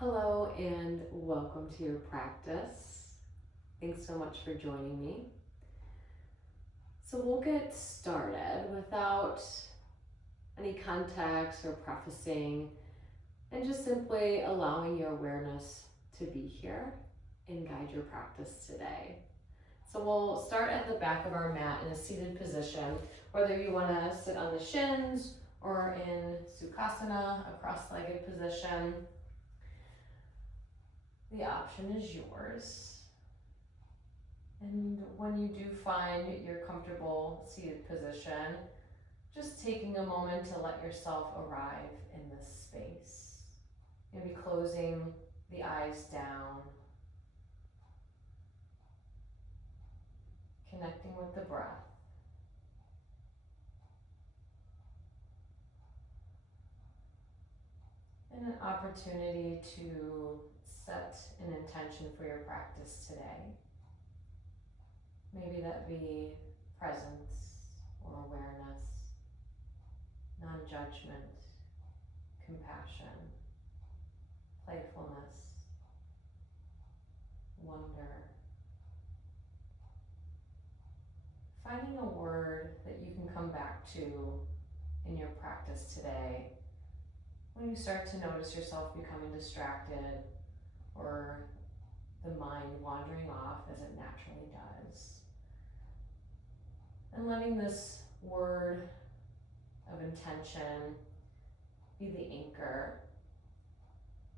Hello and welcome to your practice. Thanks so much for joining me. So we'll get started without any context or prefacing and just simply allowing your awareness to be here and guide your practice today. So we'll start at the back of our mat in a seated position, whether you want to sit on the shins or in Sukhasana, a cross-legged position. The option is yours. And when you do find your comfortable seated position, just taking a moment to let yourself arrive in this space. Maybe closing the eyes down, connecting with the breath. And an opportunity to set an intention for your practice today. Maybe that be presence or awareness, non-judgment, compassion, playfulness, wonder. Finding a word that you can come back to in your practice today when you start to notice yourself becoming distracted or the mind wandering off as it naturally does. And letting this word of intention be the anchor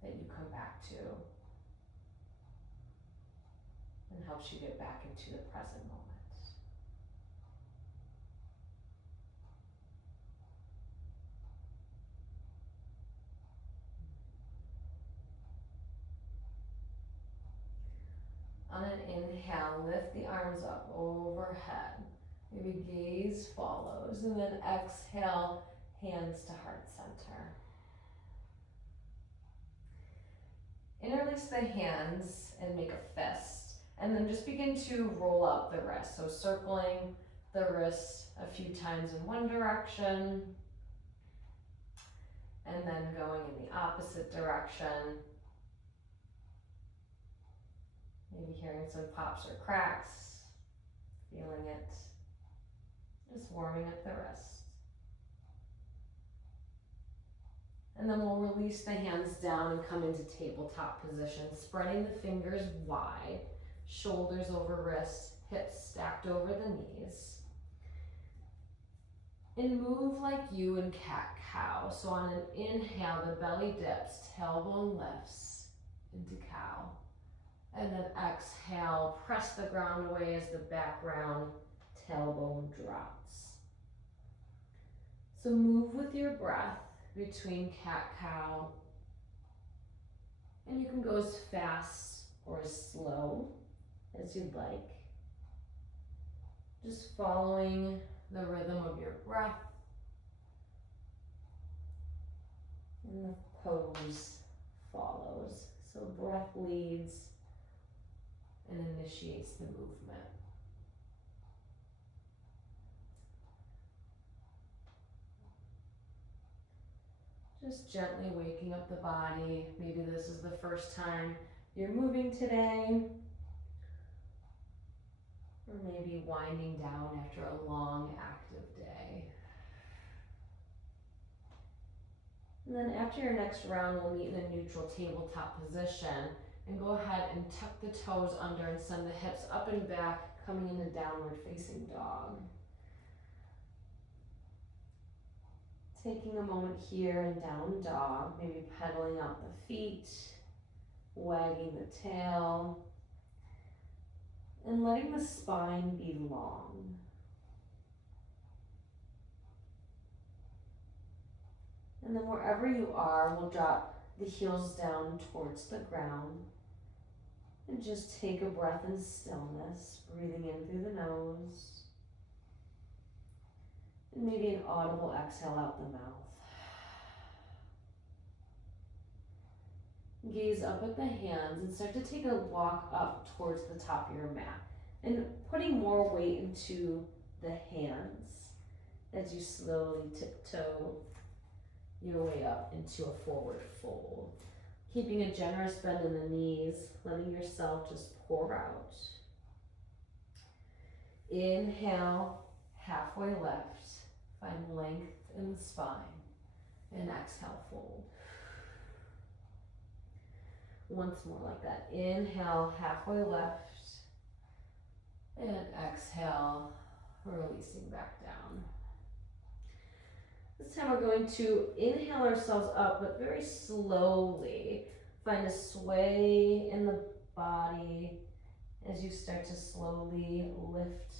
that you come back to and helps you get back into the present moment. On an inhale, lift the arms up overhead. Maybe gaze follows, and then exhale, hands to heart center. Interlace the hands and make a fist, and then just begin to roll up the wrist. So circling the wrist a few times in one direction, and then going in the opposite direction. Maybe hearing some pops or cracks, feeling it, just warming up the wrist. And then we'll release the hands down and come into tabletop position, spreading the fingers wide, shoulders over wrists, hips stacked over the knees. And move like you in cat-cow. So on an inhale, the belly dips, tailbone lifts into cow. And then exhale, press the ground away as the back round, tailbone drops. So move with your breath between cat-cow. And you can go as fast or as slow as you'd like. Just following the rhythm of your breath. And the pose follows. So breath leads and initiates the movement. Just gently waking up the body. Maybe this is the first time you're moving today, or maybe winding down after a long, active day. And then after your next round, we'll meet in a neutral tabletop position. And go ahead and tuck the toes under and send the hips up and back, coming into downward facing dog. Taking a moment here in down dog, maybe pedaling out the feet, wagging the tail, and letting the spine be long. And then wherever you are, we'll drop the heels down towards the ground. And just take a breath in stillness, breathing in through the nose. And maybe an audible exhale out the mouth. Gaze up at the hands and start to take a walk up towards the top of your mat. And putting more weight into the hands as you slowly tiptoe your way up into a forward fold. Keeping a generous bend in the knees, letting yourself just pour out. Inhale, halfway left, find length in the spine, and exhale, fold. Once more like that. Inhale, halfway left, and exhale, releasing back down. This time we're going to inhale ourselves up, but very slowly. Find a sway in the body as you start to slowly lift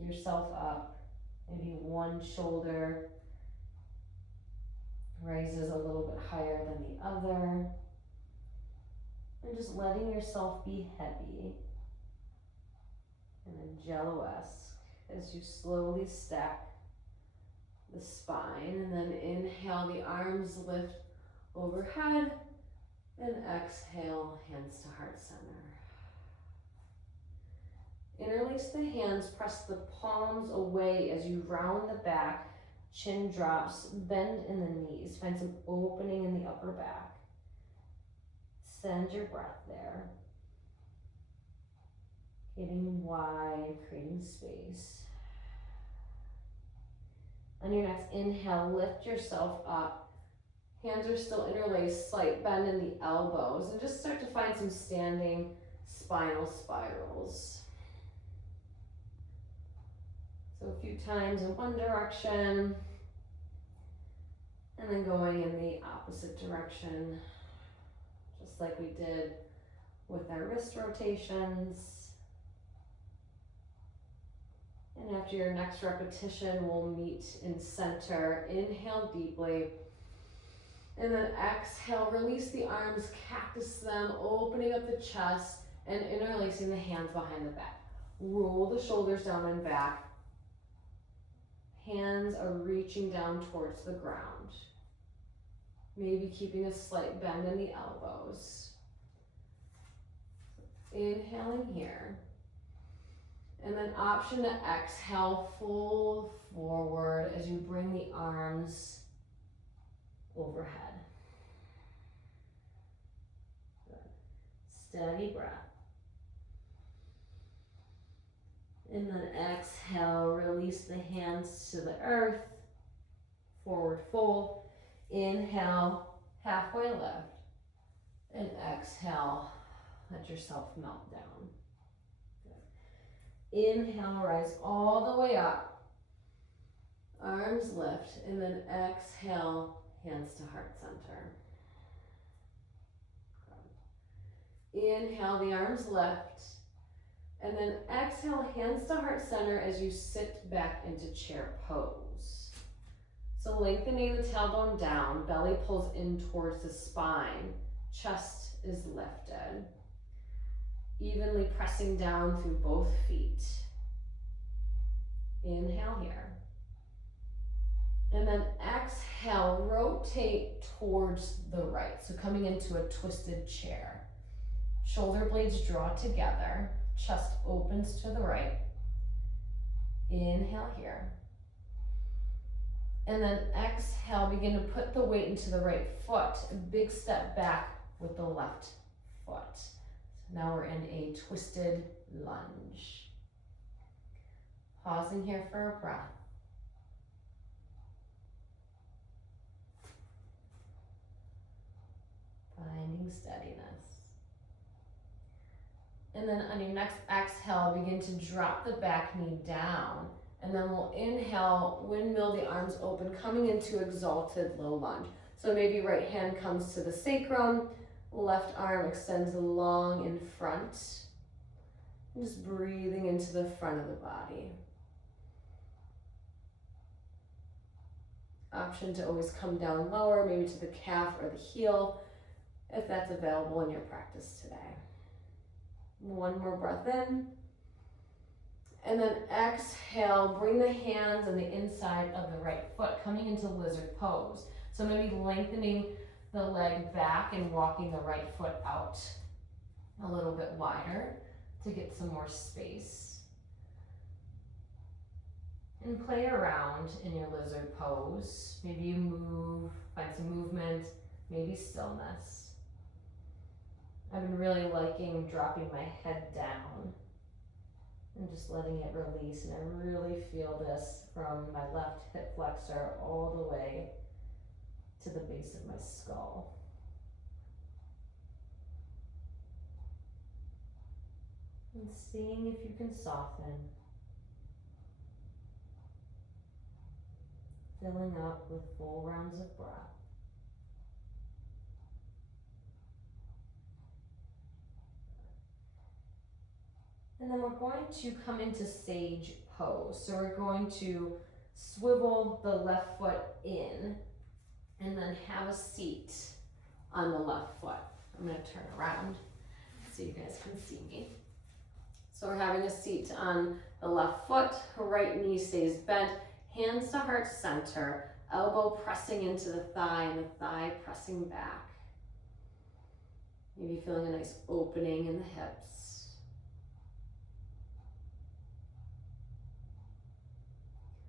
yourself up. Maybe one shoulder rises a little bit higher than the other. And just letting yourself be heavy and then Jello-esque as you slowly stack the spine, and then inhale, the arms lift overhead, and exhale, hands to heart center. Interlace the hands, press the palms away as you round the back, chin drops, bend in the knees, find some opening in the upper back. Send your breath there. Getting wide, creating space. On your next inhale, lift yourself up. Hands are still interlaced, slight bend in the elbows, and just start to find some standing spinal spirals. So a few times in one direction, and then going in the opposite direction, just like we did with our wrist rotations. And after your next repetition, we'll meet in center. Inhale deeply. And then exhale, release the arms, cactus them, opening up the chest and interlacing the hands behind the back. Roll the shoulders down and back. Hands are reaching down towards the ground. Maybe keeping a slight bend in the elbows. Inhaling here. And then option to exhale, fold forward as you bring the arms overhead. Good. Steady breath. And then exhale, release the hands to the earth, forward fold. Inhale, halfway left, and exhale, let yourself melt down. Inhale, rise all the way up. Arms lift, and then exhale, hands to heart center. Good. Inhale, the arms lift, and then exhale, hands to heart center as you sit back into chair pose. So lengthening the tailbone down, belly pulls in towards the spine, chest is lifted. Evenly pressing down through both feet. Inhale here. And then exhale, rotate towards the right. So coming into a twisted chair. Shoulder blades draw together, chest opens to the right. Inhale here. And then exhale, begin to put the weight into the right foot. A big step back with the left foot. Now we're in a twisted lunge. Pausing here for a breath. Finding steadiness. And then on your next exhale, begin to drop the back knee down. And then we'll inhale, windmill the arms open, coming into exalted low lunge. So maybe right hand comes to the sacrum, left arm extends long in front. And just breathing into the front of the body. Option to always come down lower, maybe to the calf or the heel, if that's available in your practice today. One more breath in. And then exhale, bring the hands on the inside of the right foot, coming into lizard pose. So maybe lengthening the leg back and walking the right foot out a little bit wider to get some more space. And play around in your lizard pose. Maybe you move, find some movement, maybe stillness. I've been really liking dropping my head down and just letting it release, and I really feel this from my left hip flexor all the way to the base of my skull. And seeing if you can soften, filling up with full rounds of breath. And then we're going to come into sage pose. So we're going to swivel the left foot in and then have a seat on the left foot. I'm going to turn around so you guys can see me. So we're having a seat on the left foot, right knee stays bent, hands to heart center, elbow pressing into the thigh and the thigh pressing back. Maybe feeling a nice opening in the hips.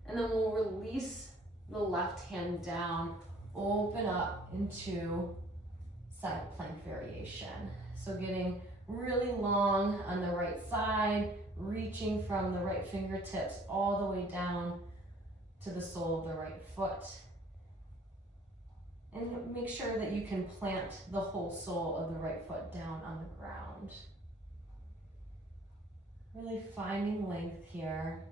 And then we'll release the left hand down, open up into side plank variation. So getting really long on the right side, reaching from the right fingertips all the way down to the sole of the right foot. And make sure that you can plant the whole sole of the right foot down on the ground. Really finding length here.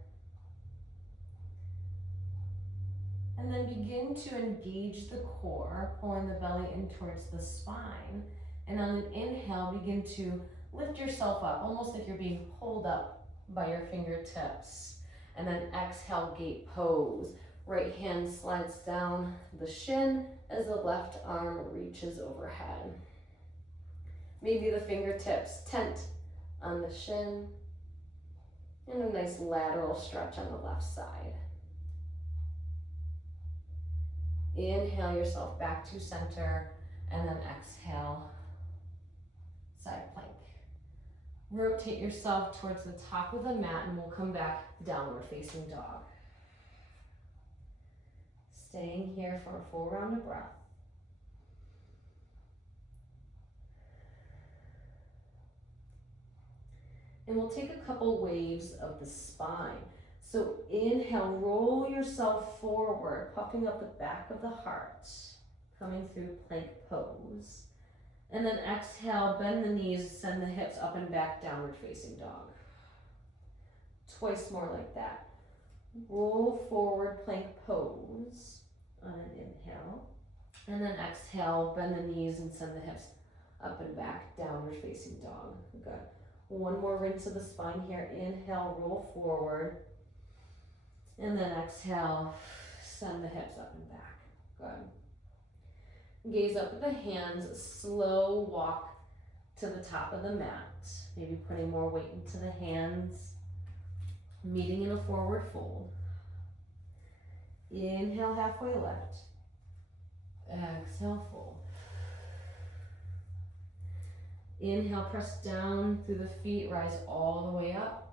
And then begin to engage the core, pulling the belly in towards the spine. And on an inhale, begin to lift yourself up, almost like you're being pulled up by your fingertips. And then exhale, gate pose. Right hand slides down the shin as the left arm reaches overhead. Maybe the fingertips tent on the shin. And a nice lateral stretch on the left side. Inhale yourself back to center, and then exhale, side plank. Rotate yourself towards the top of the mat, and we'll come back downward facing dog. Staying here for a full round of breath. And we'll take a couple waves of the spine. So inhale, roll yourself forward, puffing up the back of the heart, coming through plank pose. And then exhale, bend the knees, send the hips up and back, downward facing dog. Twice more like that. Roll forward, plank pose on an inhale. And then exhale, bend the knees and send the hips up and back, downward facing dog. Good. One more rinse of the spine here. Inhale, roll forward. And then exhale, send the hips up and back. Good. Gaze up at the hands, slow walk to the top of the mat. Maybe putting more weight into the hands, meeting in a forward fold. Inhale, halfway lift. Exhale, fold. Inhale, press down through the feet, rise all the way up.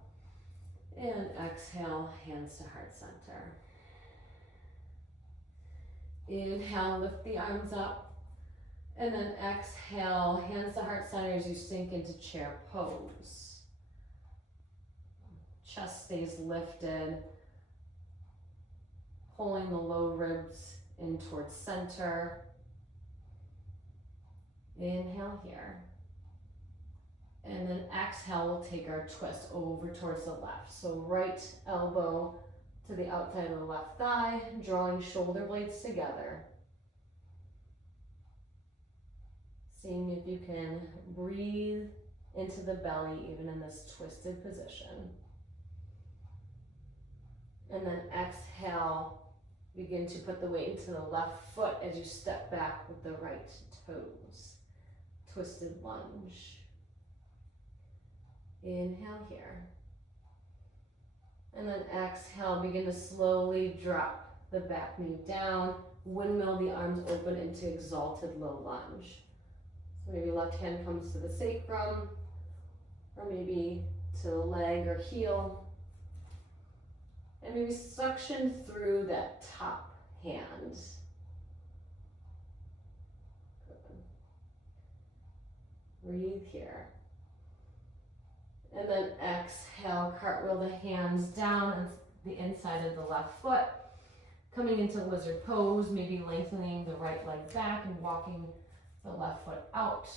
And exhale, hands to heart center. Inhale, lift the arms up. And then exhale, hands to heart center as you sink into chair pose. Chest stays lifted. Pulling the low ribs in towards center. Inhale here. And then exhale, we'll take our twist over towards the left. So right elbow to the outside of the left thigh, drawing shoulder blades together. Seeing if you can breathe into the belly even in this twisted position. And then exhale, begin to put the weight into the left foot as you step back with the right toes. Twisted lunge. Inhale here. And then exhale, begin to slowly drop the back knee down. Windmill the arms open into exalted low lunge. So maybe left hand comes to the sacrum, or maybe to the leg or heel. And maybe suction through that top hand. Breathe here. And then exhale, cartwheel the hands down the inside of the left foot. Coming into lizard pose, maybe lengthening the right leg back and walking the left foot out.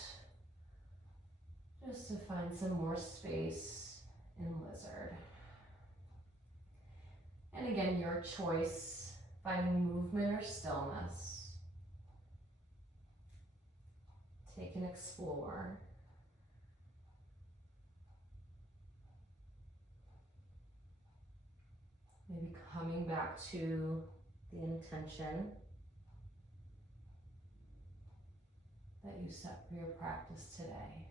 Just to find some more space in lizard. And again, your choice, finding movement or stillness. Take and explore. Maybe coming back to the intention that you set for your practice today.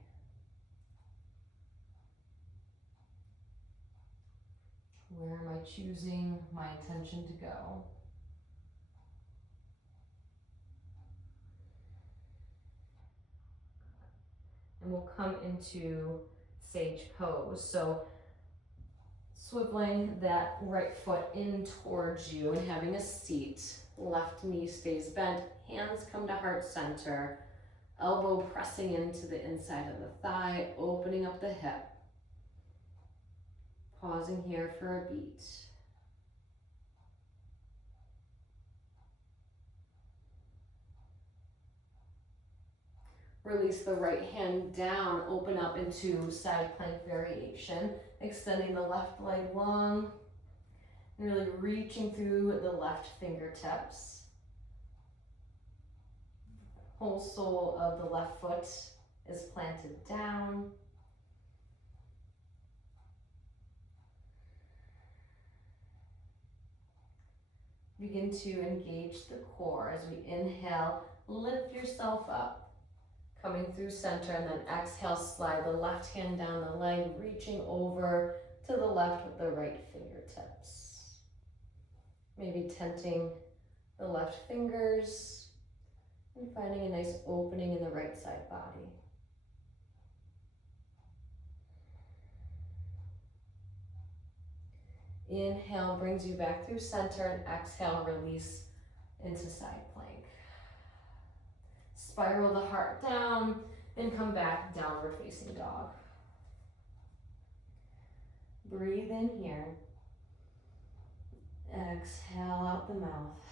Where am I choosing my intention to go? And we'll come into sage pose. So swiveling that right foot in towards you and having a seat. Left knee stays bent, hands come to heart center, elbow pressing into the inside of the thigh, opening up the hip. Pausing here for a beat. Release the right hand down, open up into side plank variation, extending the left leg long, and really reaching through the left fingertips. Whole sole of the left foot is planted down. Begin to engage the core as we inhale, lift yourself up, coming through center, and then exhale, slide the left hand down the leg, reaching over to the left with the right fingertips. Maybe tenting the left fingers and finding a nice opening in the right side body. Inhale brings you back through center, and exhale, release into side plank. Spiral the heart down and come back, downward facing dog. Breathe in here. Exhale out the mouth.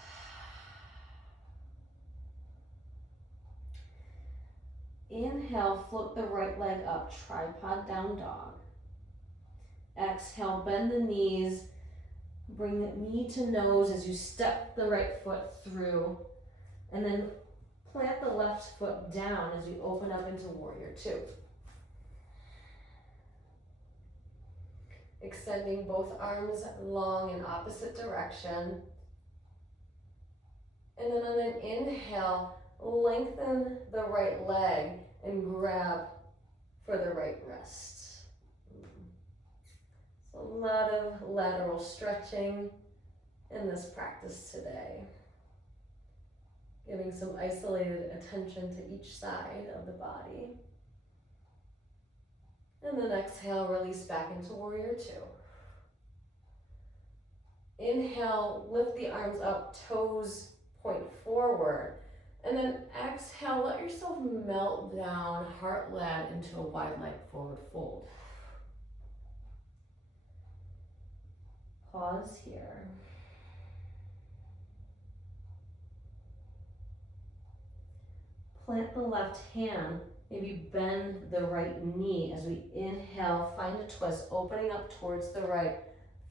Inhale, float the right leg up, tripod down dog. Exhale, bend the knees, bring the knee to nose as you step the right foot through, and then plant the left foot down as you open up into warrior two. Extending both arms long in opposite direction. And then on an inhale, lengthen the right leg and grab for the right wrist. So a lot of lateral stretching in this practice today. Giving some isolated attention to each side of the body. And then exhale, release back into warrior two. Inhale, lift the arms up, toes point forward. And then exhale, let yourself melt down, heart led, into a wide leg forward fold. Pause here. Plant the left hand, maybe bend the right knee as we inhale, find a twist, opening up towards the right.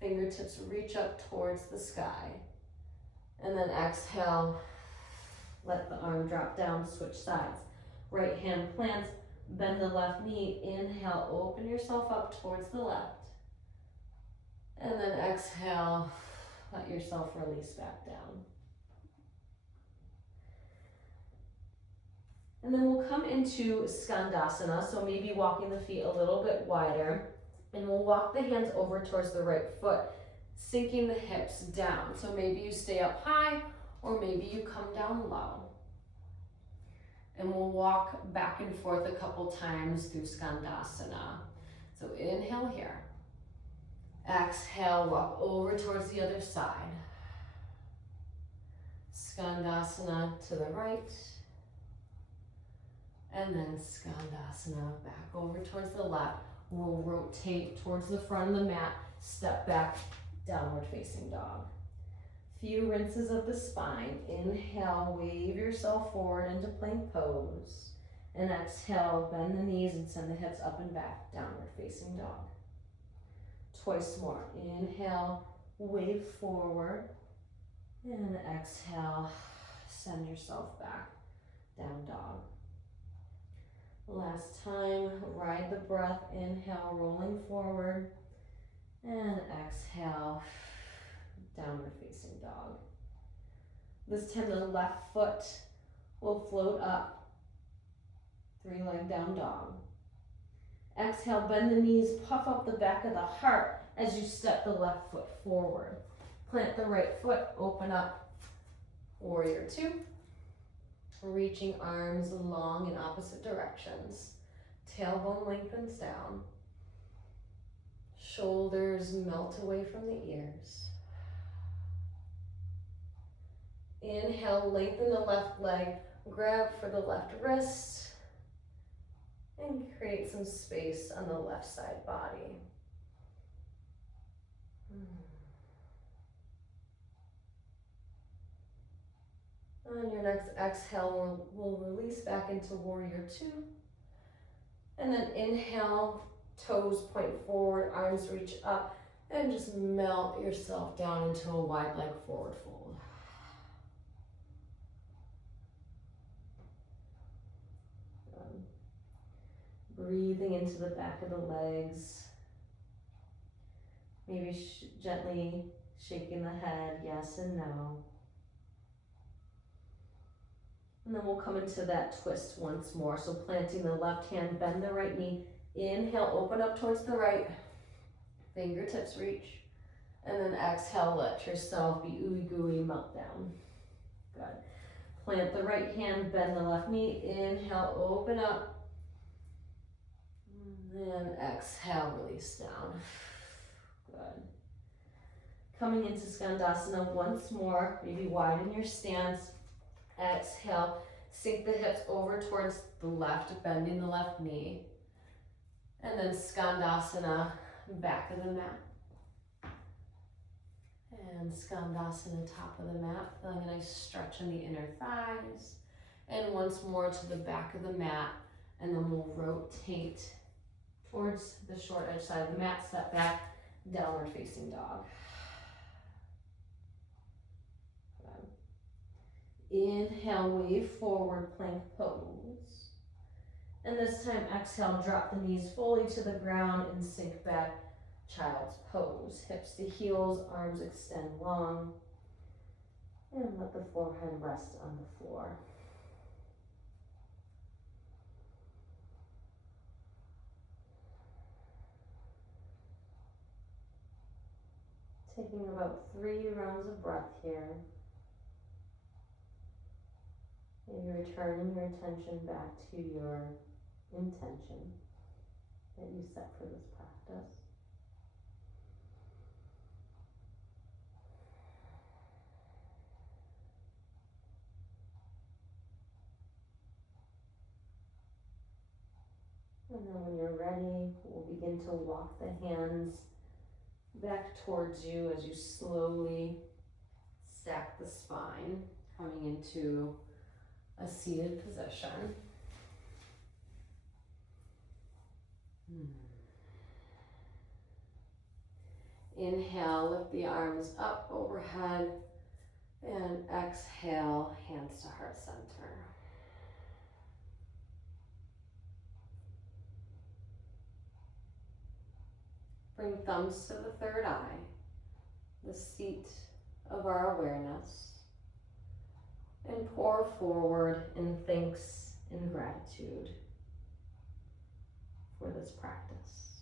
Fingertips reach up towards the sky. And then exhale, let the arm drop down, switch sides. Right hand plants, bend the left knee, inhale, open yourself up towards the left. And then exhale, let yourself release back down. And then we'll come into Skandasana, so maybe walking the feet a little bit wider. And we'll walk the hands over towards the right foot, sinking the hips down. So maybe you stay up high, or maybe you come down low. And we'll walk back and forth a couple times through Skandasana. So inhale here. Exhale, walk over towards the other side. Skandasana to the right. And then Skandasana, back over towards the left. We'll rotate towards the front of the mat, step back, downward facing dog. Few rinses of the spine. Inhale, wave yourself forward into plank pose. And exhale, bend the knees and send the hips up and back, downward facing dog. Twice more. Inhale, wave forward. And exhale, send yourself back, down dog. Last time, ride the breath. Inhale, rolling forward. And exhale, downward facing dog. This time the left foot will float up. 3-leg down dog. Exhale, bend the knees, puff up the back of the heart as you step the left foot forward. Plant the right foot, open up, warrior 2. Reaching arms long in opposite directions. Tailbone lengthens down. Shoulders melt away from the ears. Inhale, lengthen the left leg, grab for the left wrist, and create some space on the left side body. On your next exhale, we'll release back into warrior 2. And then inhale, toes point forward, arms reach up, and just melt yourself down into a wide leg forward fold. Breathing into the back of the legs. Maybe gently shaking the head, yes and no. And then we'll come into that twist once more. So planting the left hand, bend the right knee. Inhale, open up towards the right. Fingertips reach. And then exhale, let yourself be ooey gooey, melt down. Good. Plant the right hand, bend the left knee. Inhale, open up. And exhale, release down. Good. Coming into Skandasana once more. Maybe widen your stance. Exhale, sink the hips over towards the left, bending the left knee. And then Skandasana, back of the mat. And Skandasana, top of the mat, feeling a nice stretch in the inner thighs. And once more to the back of the mat, and then we'll rotate towards the short edge side of the mat, step back, downward facing dog. Inhale, wave forward, plank pose. And this time, exhale, drop the knees fully to the ground and sink back, child's pose. Hips to heels, arms extend long. And let the forehead rest on the floor. Taking about 3 rounds of breath here. Maybe returning your attention back to your intention that you set for this practice. And then when you're ready, we'll begin to walk the hands back towards you as you slowly stack the spine, coming into a seated position. Inhale, lift the arms up overhead, and exhale, hands to heart center. Bring thumbs to the third eye, the seat of our awareness. And pour forward in thanks and gratitude for this practice.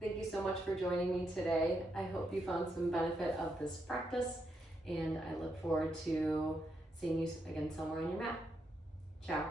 Thank you so much for joining me today. I hope you found some benefit of this practice, and I look forward to seeing you again somewhere on your mat. Ciao.